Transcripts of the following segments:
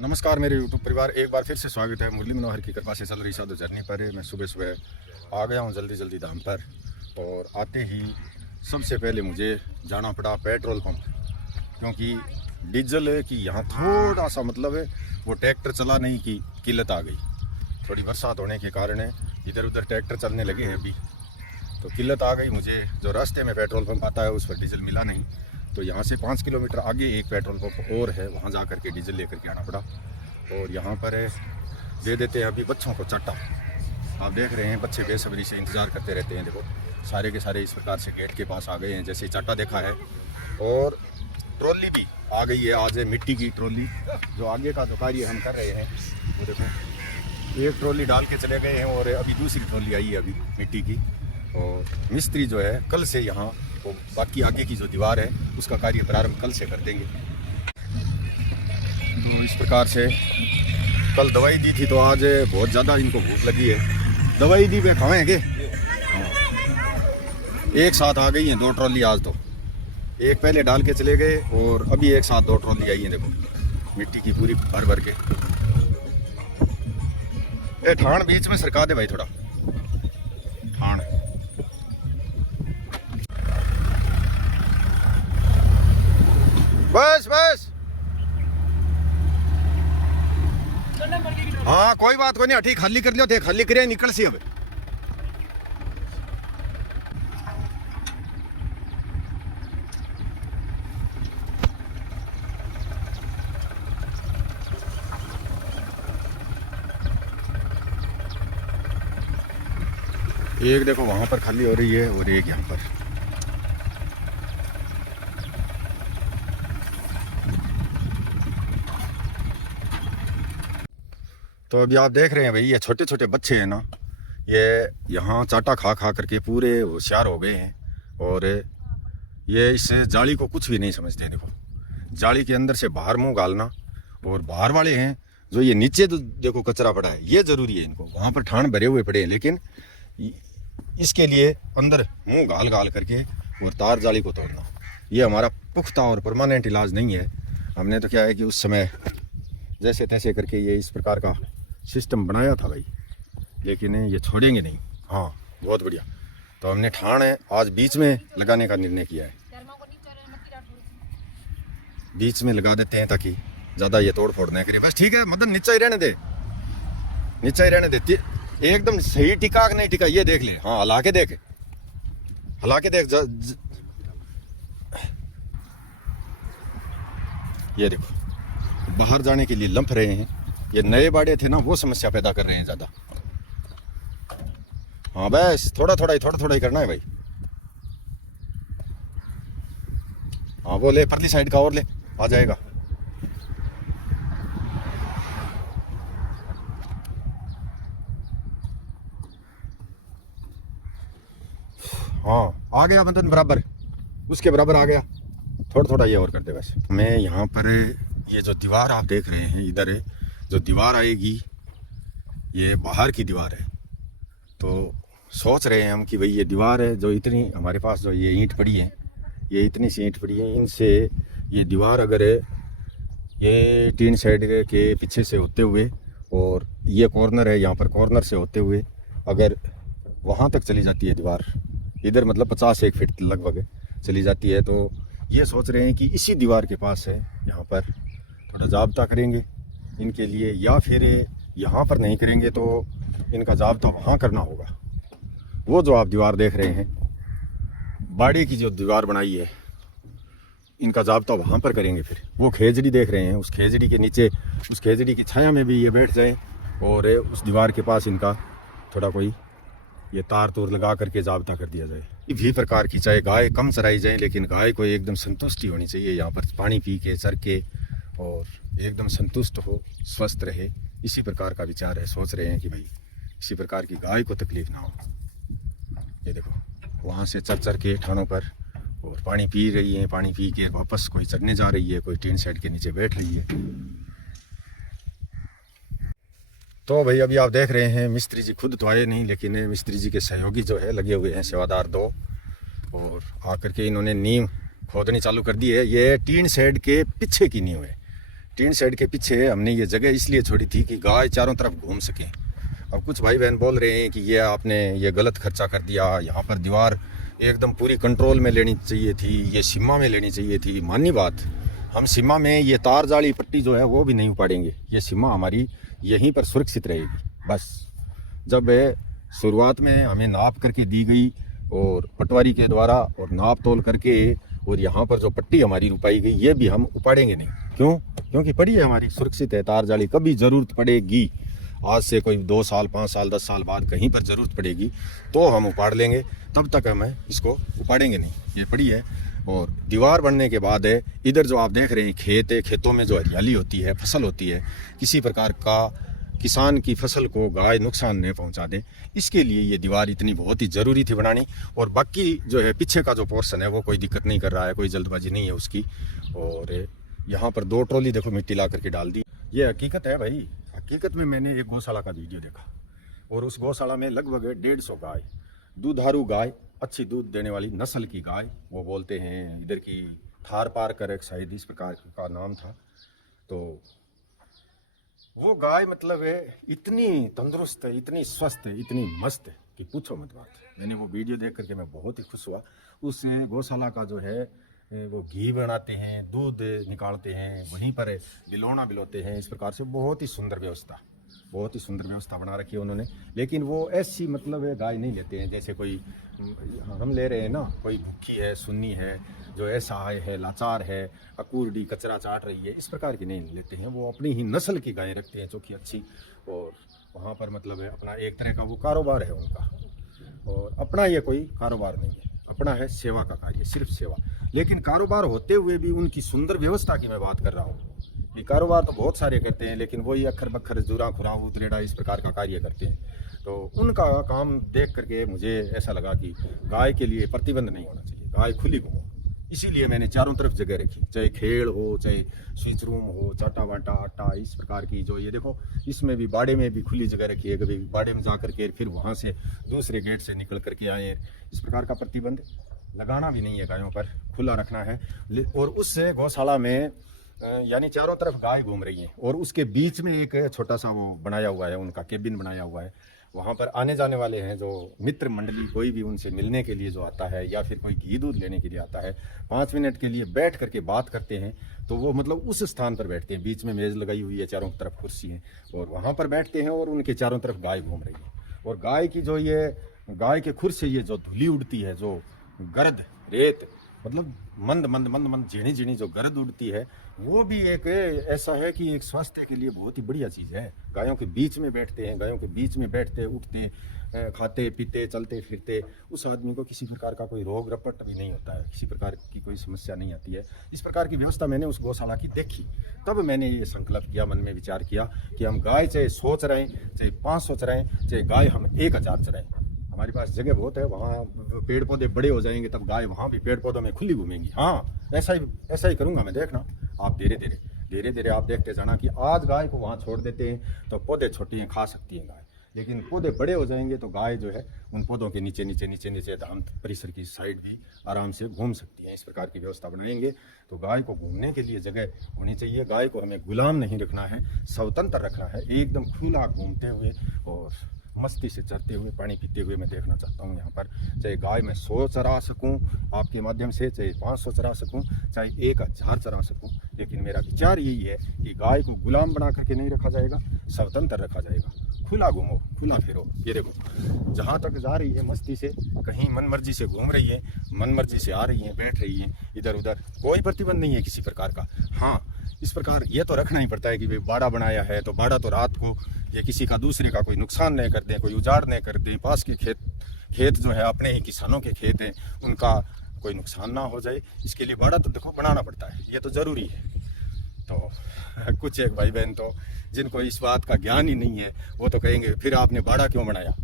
नमस्कार मेरे यूट्यूब परिवार, एक बार फिर से स्वागत है। मुरली मनोहर की कृपा से चल रही साधु जर्नी पर मैं सुबह सुबह आ गया हूँ जल्दी धाम पर। और आते ही सबसे पहले मुझे जाना पड़ा पेट्रोल पंप, क्योंकि डीजल की यहाँ थोड़ा सा मतलब है वो ट्रैक्टर चलाने की किल्लत आ गई। थोड़ी बरसात होने के कारण इधर उधर ट्रैक्टर चलने लगे हैं अभी, तो किल्लत आ गई मुझे। जो रास्ते में पेट्रोल पंप आता है उस पर डीजल मिला नहीं, तो यहाँ से 5 किलोमीटर आगे एक पेट्रोल पंप और है, वहाँ जा करके डीजल लेकर के आना पड़ा। और यहाँ पर दे देते हैं अभी बच्चों को चट्टा। आप देख रहे हैं बच्चे बेसब्री से इंतज़ार करते रहते हैं। देखो सारे के सारे इस प्रकार से गेट के पास आ गए हैं, जैसे चट्टा देखा है। और ट्रॉली भी आ गई है, आज है मिट्टी की ट्रॉली। जो आगे का जो कार्य हम कर रहे हैं वो देखो, एक ट्रॉली डाल के चले गए हैं और अभी दूसरी ट्रॉली आई है अभी मिट्टी की। और मिस्त्री जो है कल से यहाँ वो बाकी आगे की जो दीवार है उसका कार्य प्रारंभ कल से कर देंगे। तो इस प्रकार से कल दवाई दी थी, तो आज बहुत ज़्यादा इनको भूख लगी है। दवाई दी वे खाएंगे। एक साथ आ गई हैं 2 ट्रॉली आज, तो एक पहले डाल के चले गए और अभी एक साथ 2 ट्रॉली आई हैं। देखो मिट्टी की पूरी भर भर के। ये ठाण बीच में सरका दे भाई, थोड़ा ठाण। बस बस, हाँ कोई बात कोई नहीं, अठी खाली कर लियो थे, खाली करे निकल सी अब। एक देखो वहां पर खाली हो रही है और एक यहाँ पर। तो अभी आप देख रहे हैं भाई, ये छोटे छोटे बच्चे हैं ना, ये यहाँ चाटा खा खा करके पूरे होशियार हो गए हैं। और ये इस जाली को कुछ भी नहीं समझते। देखो जाली के अंदर से बाहर मुंह गालना, और बाहर वाले हैं जो ये नीचे तो देखो कचरा पड़ा है, ये ज़रूरी है इनको। वहाँ पर ठाण भरे हुए पड़े हैं, लेकिन इसके लिए अंदर मुंह गाल गाल करके और तार जाली को तोड़ना, ये हमारा पुख्ता और परमानेंट इलाज नहीं है। हमने तो क्या है कि उस समय जैसे तैसे करके ये इस प्रकार का सिस्टम बनाया था भाई, लेकिन ये छोड़ेंगे नहीं। हाँ बहुत बढ़िया। तो हमने ठाण है आज बीच में लगाने का निर्णय किया है, बीच में लगा देते हैं ताकि ज़्यादा ये तोड़ फोड़ नहीं करे। बस ठीक है मदन, नीचा ही रहने दे, नीचा ही रहने दे। एकदम सही टिका नहीं टिका ये देख ले। हाँ हला के देख, हला के देख। ये देखो बाहर जाने के लिए लंप रहे हैं। ये नए बाड़े थे ना, वो समस्या पैदा कर रहे हैं ज़्यादा। हाँ बस थोड़ा थोड़ा ही करना है भाई। हाँ वो ले परली साइड का और ले, आ जाएगा। हाँ आ गया मदन, बराबर उसके बराबर आ गया। थोड़ा ये और कर दे बस। मैं यहाँ पर ये जो दीवार आप देख रहे हैं, इधर जो दीवार आएगी ये बाहर की दीवार है। तो सोच रहे हैं हम कि भाई ये दीवार है जो इतनी हमारे पास जो ये ईंट पड़ी है, ये इतनी सी ईंट पड़ी है, इनसे ये दीवार अगर ये टीन शेड के पीछे से होते हुए और ये कॉर्नर है यहाँ पर, कॉर्नर से होते हुए अगर वहाँ तक चली जाती है दीवार, इधर मतलब 50-1 फीट लगभग चली जाती है, तो ये सोच रहे हैं कि इसी दीवार के पास है यहाँ पर थोड़ा जाब्ता करेंगे इनके लिए, या फिर यहाँ पर नहीं करेंगे तो इनका जाब्ता वहाँ करना होगा। वो जो आप दीवार देख रहे हैं, बाड़ी की जो दीवार बनाई है, इनका जाब्ता वहाँ पर करेंगे। फिर वो खेजड़ी देख रहे हैं, उस खेजड़ी के नीचे, उस खेजड़ी की छाया में भी ये बैठ जाएं और उस दीवार के पास इनका थोड़ा कोई ये तार तूर लगा करके जाब्ता कर दिया जाए। भी प्रकार की चाहे गाय कम चराई जाए, लेकिन गाय को एकदम संतुष्टि होनी चाहिए यहाँ पर, पानी पी के चर के और एकदम संतुष्ट हो, स्वस्थ रहे। इसी प्रकार का विचार है। सोच रहे हैं कि भाई इसी प्रकार की गाय को तकलीफ ना हो। ये देखो वहाँ से चर के ठाणों पर और पानी पी रही है, पानी पी के वापस कोई चढ़ने जा रही है, कोई टीन शेड के नीचे बैठ रही है। तो भाई अभी आप देख रहे हैं मिस्त्री जी खुद तो आए नहीं, लेकिन मिस्त्री जी के सहयोगी जो है लगे हुए हैं, सेवादार 2, और आकर के इन्होंने नींव खोदनी चालू कर दी है। ये टीन शेड के पीछे की नींव है। टीन शेड के पीछे हमने ये जगह इसलिए छोड़ी थी कि गाय चारों तरफ घूम सकें। अब कुछ भाई बहन बोल रहे हैं कि ये आपने ये गलत खर्चा कर दिया, यहाँ पर दीवार एकदम पूरी कंट्रोल में लेनी चाहिए थी, ये सीमा में लेनी चाहिए थी। मानी बात, हम सीमा में ये तार जाली पट्टी जो है वो भी नहीं उपाड़ेंगे, ये सीमा हमारी यहीं पर सुरक्षित रहेगी। बस जब शुरुआत में हमें नाप करके दी गई और पटवारी के द्वारा और नाप तोल करके, और यहाँ पर जो पट्टी हमारी रुपाई गई ये भी हम उपाड़ेंगे नहीं। क्यों? क्योंकि पड़ी है हमारी, सुरक्षित है तार जाली। कभी ज़रूरत पड़ेगी, आज से कोई 2 साल 5 साल 10 साल बाद कहीं पर ज़रूरत पड़ेगी तो हम उपाड़ लेंगे, तब तक हम इसको उपाड़ेंगे नहीं। ये पड़ी है। और दीवार बनने के बाद है, इधर जो आप देख रहे हैं खेत है, खेतों में जो हरियाली होती है, फसल होती है, किसी प्रकार का किसान की फसल को गाय नुकसान नहीं पहुंचा दे, इसके लिए ये दीवार इतनी बहुत ही ज़रूरी थी बनानी। और बाकी जो है पीछे का जो पोर्शन है वो कोई दिक्कत नहीं कर रहा है, कोई जल्दबाजी नहीं है उसकी। और यहाँ पर 2 ट्रॉली देखो मिट्टी ला करके डाल दी। ये हकीकत है भाई। हकीकत में मैंने एक गौशाला का वीडियो देखा और उस गौशाला में लगभग 150 गाय, दूधारू गाय, अच्छी दूध देने वाली नस्ल की गाय, वो बोलते हैं इधर की थार पार कर एक शायद इस प्रकार का नाम था। तो वो गाय मतलब है इतनी तंदुरुस्त है, इतनी स्वस्थ है, इतनी मस्त है कि पूछो मत बात। मैंने वो वीडियो देख करके मैं बहुत ही खुश हुआ। उस गौशाला का जो है वो घी बनाते हैं, दूध निकालते हैं, वहीं पर बिलोना बिलोते हैं। इस प्रकार से बहुत ही सुंदर व्यवस्था बना रखी है उन्होंने। लेकिन वो ऐसी मतलब है गाय नहीं लेते हैं जैसे कोई हम ले रहे हैं ना, कोई भूखी है, सुन्नी है, जो असहाय है, लाचार है, अकूरडी कचरा चाट रही है, इस प्रकार की नहीं लेते हैं। वो अपनी ही नस्ल की गायें रखते हैं जो कि अच्छी। और वहाँ पर मतलब है अपना एक तरह का वो कारोबार है उनका, और अपना ये कोई कारोबार नहीं है, अपना है सेवा का कार्य, सिर्फ सेवा। लेकिन कारोबार होते हुए भी उनकी सुंदर व्यवस्था की मैं बात कर रहा हूँ। ये कारोबार तो बहुत सारे करते हैं, लेकिन वही अखर बखर जुरा खुरा उतरेड़ा इस प्रकार का कार्य करते हैं। तो उनका काम देख करके मुझे ऐसा लगा कि गाय के लिए प्रतिबंध नहीं होना चाहिए, गाय खुली घूमो। इसीलिए मैंने चारों तरफ जगह रखी, चाहे खेड़ हो, चाहे स्विच रूम हो, चाटा वाटा आटा, इस प्रकार की जो ये देखो, इसमें भी बाड़े में भी खुली जगह रखी है। कभी बाड़े में जा करके फिर वहाँ से दूसरे गेट से निकल करके आए, इस प्रकार का प्रतिबंध लगाना भी नहीं है, गायों पर खुला रखना है। और उस गौशाला में यानी चारों तरफ गाय घूम रही है और उसके बीच में एक छोटा सा वो बनाया हुआ है, उनका केबिन बनाया हुआ है। वहाँ पर आने जाने वाले हैं जो मित्र मंडली, कोई भी उनसे मिलने के लिए जो आता है या फिर कोई घी दूध लेने के लिए आता है, 5 मिनट के लिए बैठ करके बात करते हैं। तो वो मतलब उस स्थान पर बैठते हैं, बीच में मेज़ लगाई हुई है, चारों तरफ कुर्सी है, और वहाँ पर बैठते हैं और उनके चारों तरफ गाय घूम रही है। और गाय की जो ये गाय के खुर से ये जो धूली उड़ती है, जो गर्द रेत मतलब मंद मंद मंद मंद झीणी झीणी जो गर्द उड़ती है, वो भी एक ऐसा है कि एक स्वास्थ्य के लिए बहुत ही बढ़िया चीज़ है। गायों के बीच में बैठते हैं, गायों के बीच में बैठते उठते, खाते पीते चलते फिरते, उस आदमी को किसी प्रकार का कोई रोग रपट भी नहीं होता है, किसी प्रकार की कोई समस्या नहीं आती है। इस प्रकार की व्यवस्था मैंने उस गौशाला की देखी, तब मैंने ये संकल्प किया, मन में विचार किया कि हम गाय चाहे 100 चराएं, चाहे 500 चराएं, चाहे गाय हम 1000 चराएं। हमारे पास जगह बहुत है, वहाँ पेड़ पौधे बड़े हो जाएंगे तब गाय वहाँ भी पेड़ पौधों में खुली घूमेंगी। हाँ, ऐसा ही करूँगा मैं, देखना आप। धीरे धीरे आप देखते जाना कि आज गाय को वहाँ छोड़ देते हैं तो पौधे छोटी हैं, खा सकती हैं गाय, लेकिन पौधे बड़े हो जाएंगे तो गाय जो है उन पौधों के नीचे नीचे नीचे नीचे धाम परिसर की साइड भी आराम से घूम सकती हैं। इस प्रकार की व्यवस्था बनाएंगे तो गाय को घूमने के लिए जगह होनी चाहिए। गाय को हमें गुलाम नहीं रखना है, स्वतंत्र रखना है, एकदम खुला घूमते हुए और मस्ती से चरते हुए, पानी पीते हुए मैं देखना चाहता हूँ यहाँ पर। चाहे गाय मैं 100 चरा सकूँ आपके माध्यम से, चाहे 500 चरा सकूँ, चाहे 1000 चरा सकूँ, लेकिन मेरा विचार यही है कि गाय को गुलाम बना करके नहीं रखा जाएगा, स्वतंत्र रखा जाएगा। खुला घूमो, खुला फिरो। ये देखो जहाँ तक जा रही है मस्ती से, कहीं मन मर्जी से घूम रही है, मन मर्जी से आ रही है, बैठ रही है इधर उधर, कोई प्रतिबंध नहीं है किसी प्रकार का। हाँ, इस प्रकार ये तो रखना ही पड़ता है कि भाई बाड़ा बनाया है तो बाड़ा तो रात को ये किसी का दूसरे का कोई नुकसान नहीं कर दे, कोई उजाड़ नहीं कर दे, पास के खेत जो है अपने ही किसानों के खेत हैं, उनका कोई नुकसान ना हो जाए, इसके लिए बाड़ा तो देखो बनाना पड़ता है, ये तो ज़रूरी है। तो कुछ एक भाई बहन तो जिनको इस बात का ज्ञान ही नहीं है वो तो कहेंगे फिर आपने बाड़ा क्यों बनाया,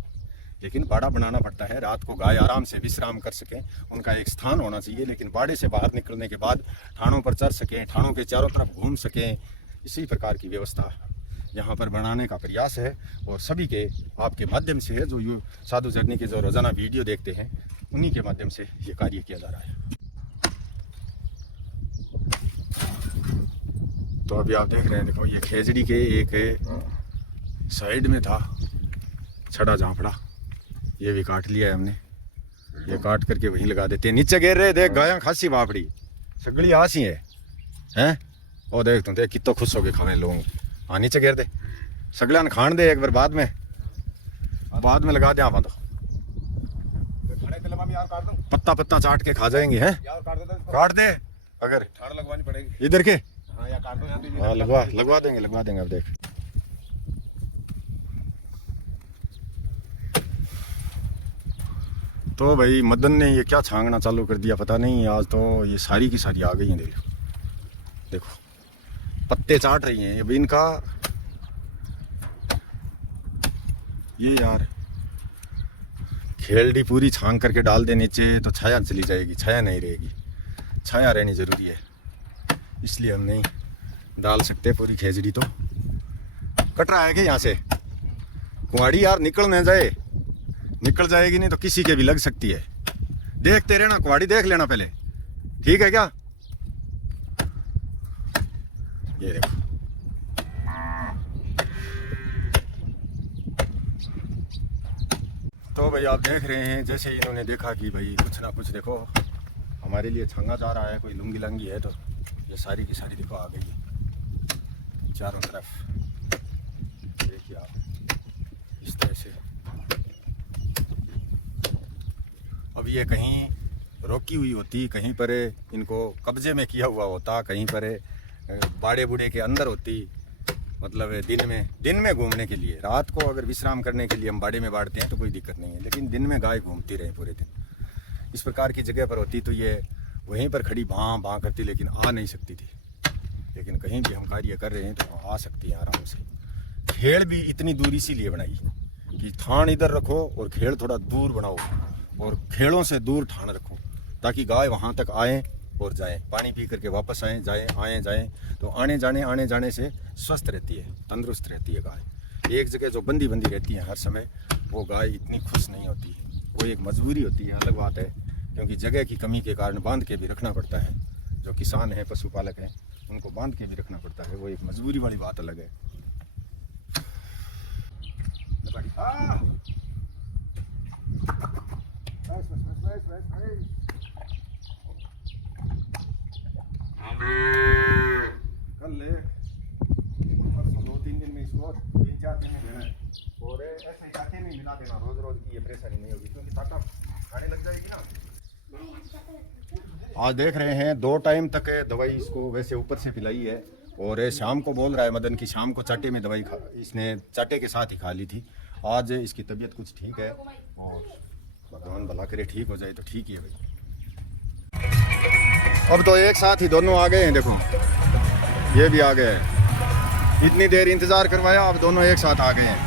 लेकिन बाड़ा बनाना पड़ता है, रात को गाय आराम से विश्राम कर सकें, उनका एक स्थान होना चाहिए। लेकिन बाड़े से बाहर निकलने के बाद ठाणों पर चर सकें, ठाणों के चारों तरफ घूम सकें, इसी प्रकार की व्यवस्था यहाँ पर बनाने का प्रयास है। और सभी के आपके माध्यम से है, जो ये साधु जर्नी के जो रोज़ाना वीडियो देखते हैं उन्हीं के माध्यम से ये कार्य किया जा रहा है। तो अभी आप देख रहे हैं, देखो ये खेजड़ी के एक साइड में था छड़ा झांपड़ा, ये भी काट लिया है हमने। ये काट करके वहीं लगा देते हैं। नीचे गिर रहे, देख गाया खासी बापड़ी सगड़ी आसी है हैं। और देख तू देख कितो खुश हो गए खाने लोग। हाँ नीचे गिर दे, सगड़ा ने खान दे एक बार, बाद में लगा दे। आप तो पत्ता पत्ता चाट के खा जाएंगे हैं। काट दे अगर लगवानी पड़ेगी इधर के। हाँ लगवा देंगे अब देख। तो भाई मदन ने ये क्या छांगना चालू कर दिया पता नहीं, आज तो ये सारी की सारी आ गई हैं। देखो पत्ते चाट रही हैं अब इनका। ये यार खेलड़ी पूरी छांग करके डाल दे नीचे तो छाया चली जाएगी, छाया नहीं रहेगी। छाया रहनी जरूरी है, इसलिए हम नहीं डाल सकते पूरी खेजड़ी। तो कट रहा है कि यहाँ से कुआड़ी यार निकल न जाए, निकल जाएगी नहीं तो किसी के भी लग सकती है। देखते रहना, कुआड़ी देख लेना पहले, ठीक है क्या। ये देखो तो भाई आप देख रहे हैं, जैसे इन्होंने देखा कि भाई कुछ ना कुछ देखो हमारे लिए छंगा जा रहा है, कोई लुंगी लंगी है, तो ये सारी की सारी देखो आ गई है चारों तरफ। देखिए आप इस तरह से। अब ये कहीं रोकी हुई होती, कहीं पर इनको कब्जे में किया हुआ होता, कहीं पर बाड़े बूढ़े के अंदर होती। मतलब दिन में घूमने के लिए, रात को अगर विश्राम करने के लिए हम बाड़े में बांटते हैं तो कोई दिक्कत नहीं है, लेकिन दिन में गाय घूमती रहे पूरे दिन इस प्रकार की जगह पर होती तो ये वहीं पर खड़ी भां भां करती, लेकिन आ नहीं सकती थी। लेकिन कहीं भी हम कार्य कर रहे हैं तो आ सकती है आराम से। खेल भी इतनी दूर इसीलिए बनाई कि थान इधर रखो और खेल थोड़ा दूर बनाओ, और खेलों से दूर ठान रखो ताकि गाय वहाँ तक आए और जाएं, पानी पी करके वापस आएँ जाएं। तो आने जाने से स्वस्थ रहती है, तंदुरुस्त रहती है गाय। एक जगह जो बंदी रहती है हर समय, वो गाय इतनी खुश नहीं होती। वो एक मजबूरी होती है, अलग बात है, क्योंकि जगह की कमी के कारण बांध के भी रखना पड़ता है। जो किसान हैं, पशुपालक हैं, उनको बांध के भी रखना पड़ता है, वो एक मजबूरी वाली बात अलग है। कर ले 2-3 दिन में इसको 3-4 दिन में देना है, और ऐसे ही काटे में मिला देना। रोज की ये परेशानी नहीं होगी, क्योंकि ताकत खाने लग जाएगी ना। आज देख रहे हैं 2 टाइम तक दवाई इसको वैसे ऊपर से पिलाई है, और शाम को बोल रहा है मदन की शाम को चाटे में दवाई इसने चाटे के साथ ही खा ली थी। आज इसकी तबीयत कुछ ठीक है, और भगवान भला करे ठीक हो जाए तो ठीक ही है भाई। अब तो एक साथ ही दोनों आ गए हैं, देखो ये भी आ गए हैं। इतनी देर इंतजार करवाया, अब दोनों एक साथ आ गए हैं।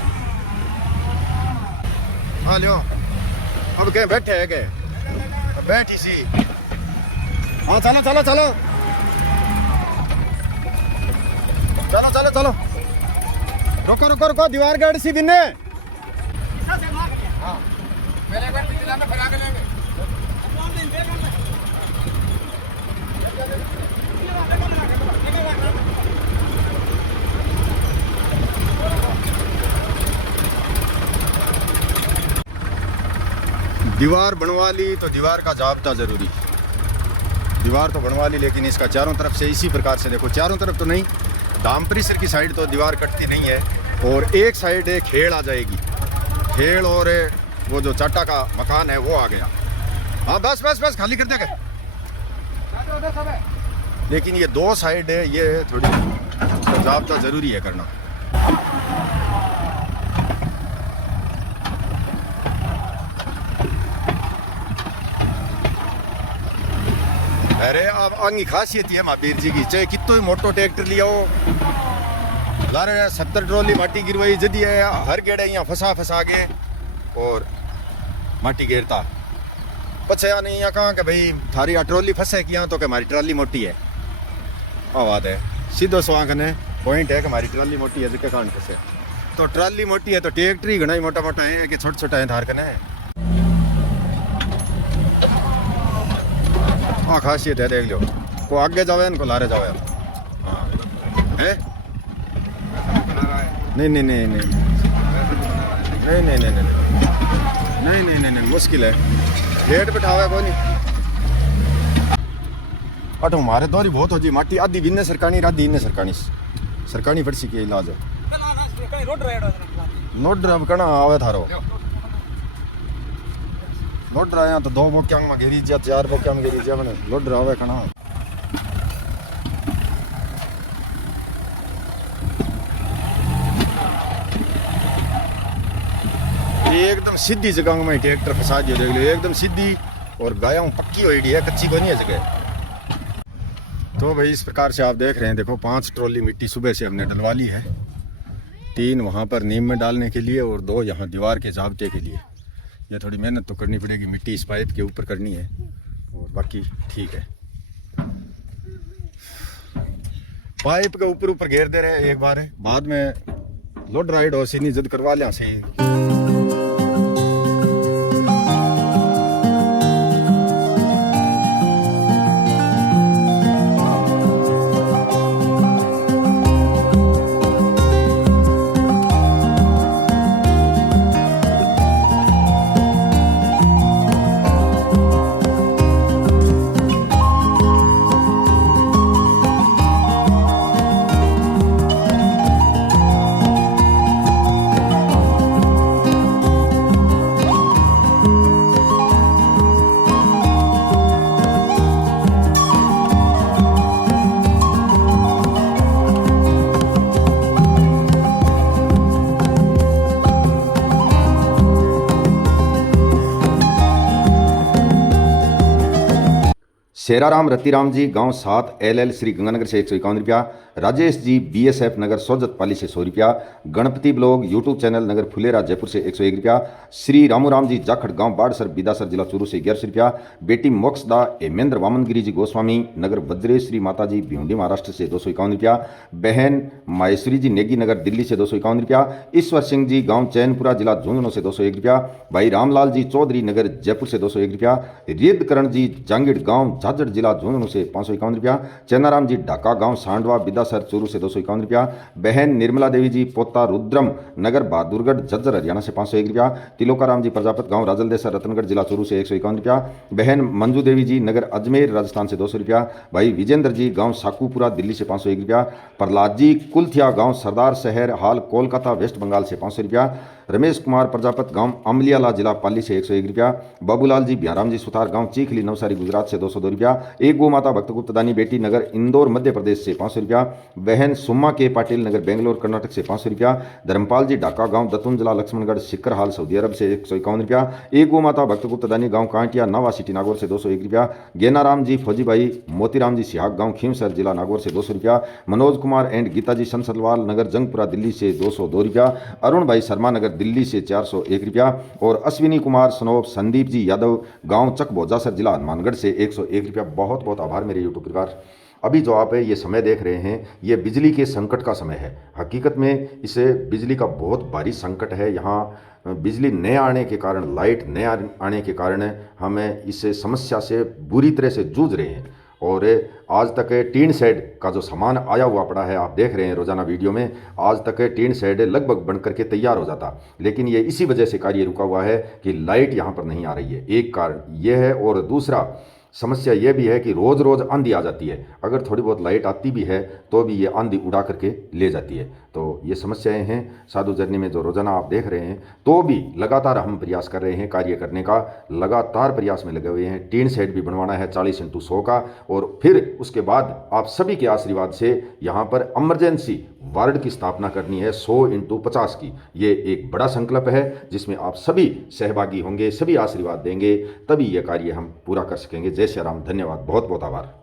हाँ लियो, अब क्या बैठे है क्या, बैठी सी। हाँ चलो चलो चलो चलो चलो चलो, रुको रुको रुको, दीवार गाड़ी सी बिन्ने। हाँ फिर आगे लेंगे। दीवार बनवा ली तो दीवार का जाब्ता जरूरी। दीवार तो बनवा ली, लेकिन इसका चारों तरफ से इसी प्रकार से देखो, चारों तरफ तो नहीं, धाम परिसर की साइड तो दीवार कटती नहीं है, और एक साइड खेल आ जाएगी। खेल और वो जो चाटा का मकान है वो आ गया। हाँ बस बस बस खाली कर देगा। लेकिन ये 2 साइड है, ये थोड़ी जाब्ता जरूरी है करना। अरे अब अंगी खासियत है महावीर जी की, चाहे कितो ही मोटो ट्रैक्टर लिया हो, लारे 70 ट्रॉली माटी गिरवाई जदी है, हर गेड़े यहाँ फंसा के और माटी गिरता पछया नहीं। यहाँ कहाँ के भाई थारी ट्रॉली फंसे कि यहाँ तो कि हमारी ट्रॉली मोटी है। हाँ बात है, सीधो स्वांख ने पॉइंट है कि हमारी ट्रॉली मोटी है, जो कान फंसे। तो ट्रॉली मोटी है तो ट्रैक्टर ही घना ही मोटा मोटा है कि छोटा छोटा है थार कने है। हाँ खासियत है, देख लो, को आगे जाओ इनको लारे जाओ यार। हाँ है? नहीं नहीं नहीं नहीं नहीं नहीं नहीं नहीं नहीं नहीं नहीं मुश्किल है। गेट बैठावा कोई नहीं। अट हमारे दौरी बहुत हो जी माटी आधी बिन्ने सरकानी आधी इन्ने सरकानी फटसी के इलाज है। नोट ड्राइव करना आवे थारो लोड रहा तो 2 बोक्यांग में घेरी जा 4 बोक्यांग में घेरी जा मैंने लोड रहा है खाना। एकदम सीधी जगह में ट्रैक्टर फंसा दिया देख लो एकदम सीधी और गायों पक्की हुई है कच्ची को नहीं है जगह। तो भाई इस प्रकार से आप देख रहे हैं देखो 5 ट्रॉली मिट्टी सुबह से हमने डलवा ली है। 3 वहाँ पर नीम में डालने के लिए और 2 यहाँ दीवार के जाब्ते के लिए। ये थोड़ी मेहनत तो करनी पड़ेगी मिट्टी इस पाइप के ऊपर करनी है और बाकी ठीक है। पाइप के ऊपर घेर दे रहे हैं एक बार है बाद में लोड राइड और सीनी जद करवा लिया से। शेराराम रतिराम जी गांव 7 LL श्री गंगानगर से 151 रुपया। राजेश जी BSF नगर सोजत पाली से 100 रुपया। गणपति ब्लॉग यूट्यूब चैनल नगर फुलेरा जयपुर से 101 रुपया। श्री रामूराम जी जाखड़ गांव बाड़सर बिदासर जिला चूरू से 1100 रुपया। बेटी मोक्षदा हेमेंद्र वामनगिरी जी गोस्वामी नगर वज्रेश्वरी माता जी भिवंडी महाराष्ट्र से 251 रुपया। बहन माहेश्वरी जी नेगी नगर दिल्ली से 251 रुपया। ईश्वर सिंह जी गांव चैनपुरा जिला झुंझुनू से 201 रुपया। भाई रामलाल जी चौधरी नगर जयपुर से 201 रुपया। रिदकरण जी जांगिड़ गांव झाझड़ जिला झुंझुनू से 551 रुपया। चन्नाराम जी ढाका गांव सांडवा बिदासर चूरू से 251 रुपया। बहन निर्मला देवी जी पोता रुद्रम नगर बहादुरगढ़ झज्जर हरियाणा से 501 रुपया। तिलोकाराम जी प्रजापत गांव राजलदेसर रतनगढ़ जिला चूरू से 151 रुपया। बहन मंजू देवी जी नगर अजमेर राजस्थान से 200 रुपया। भाई विजेंद्र जी गांव साकूपुरा दिल्ली से 501 रुपया। प्रहलाद जी कुलथिया गांव सरदार शहर हाल कोलकाता वेस्ट बंगाल से 500 रुपया। रमेश कुमार प्रजापत गांव अमलियाला जिला पाली से 101 रुपया। बाबूलाल जी बिहाराम जी सुतार गांव चीखली नवसारी गुजरात से 202 रुपया। एक गो माता भक्तगुप्त दानी बेटी नगर इंदौर मध्य प्रदेश से 500 रुपया। बहन सुम्मा के पाटिल नगर बेंगलोर कर्नाटक से 500 रुपया। धर्मपाल जी ढाका गांव दतुंजला लक्ष्मणगढ़ सिक्कर हाल सऊदी अरब से 151 रुपया। एक गो माता भक्तगुप्त दानी गांव कांटिया नवा सिटी नागौर से 201 रुपया। गेनाराम जी फौजी भाई मोतीराम जी सिहाग गांव खीमसर जिला नागौर से 200 रुपया। मनोज कुमार एंड गीता जी संसलवाल नगर जंगपुरा दिल्ली से 202 रुपया। अरुण भाई शर्मा नगर दिल्ली से 401 रुपया। और अश्विनी कुमार सनोप संदीप जी यादव गांव चक बोजासर जिला हनुमानगढ़ से 101 रुपया। बहुत बहुत आभार मेरे यूट्यूब परिवार। अभी जो आप ये समय देख रहे हैं ये बिजली के संकट का समय है। हकीकत में इसे बिजली का बहुत भारी संकट है। यहाँ बिजली न आने के कारण लाइट न आने के कारण हमें इस समस्या से बुरी तरह से जूझ रहे हैं। और आज तक टीन शेड का जो सामान आया हुआ पड़ा है आप देख रहे हैं रोजाना वीडियो में। आज तक टीन शेड लगभग बन करके तैयार हो जाता, लेकिन ये इसी वजह से कार्य रुका हुआ है कि लाइट यहाँ पर नहीं आ रही है। एक कारण ये है और दूसरा समस्या ये भी है कि रोज़ रोज़ आंधी आ जाती है। अगर थोड़ी बहुत लाइट आती भी है तो भी ये आंधी उड़ा करके ले जाती है। तो ये समस्याएं हैं साधु जर्नी में जो रोज़ाना आप देख रहे हैं। तो भी लगातार हम प्रयास कर रहे हैं कार्य करने का, लगातार प्रयास में लगे हुए हैं। टीन शेड भी बनवाना है 40x100 का। और फिर उसके बाद आप सभी के आशीर्वाद से यहाँ पर इमरजेंसी वार्ड की स्थापना करनी है 100x50 की। ये एक बड़ा संकल्प है जिसमें आप सभी सहभागी होंगे, सभी आशीर्वाद देंगे, तभी यह कार्य हम पूरा कर सकेंगे। जय श्री राम, धन्यवाद, बहुत बहुत आभार।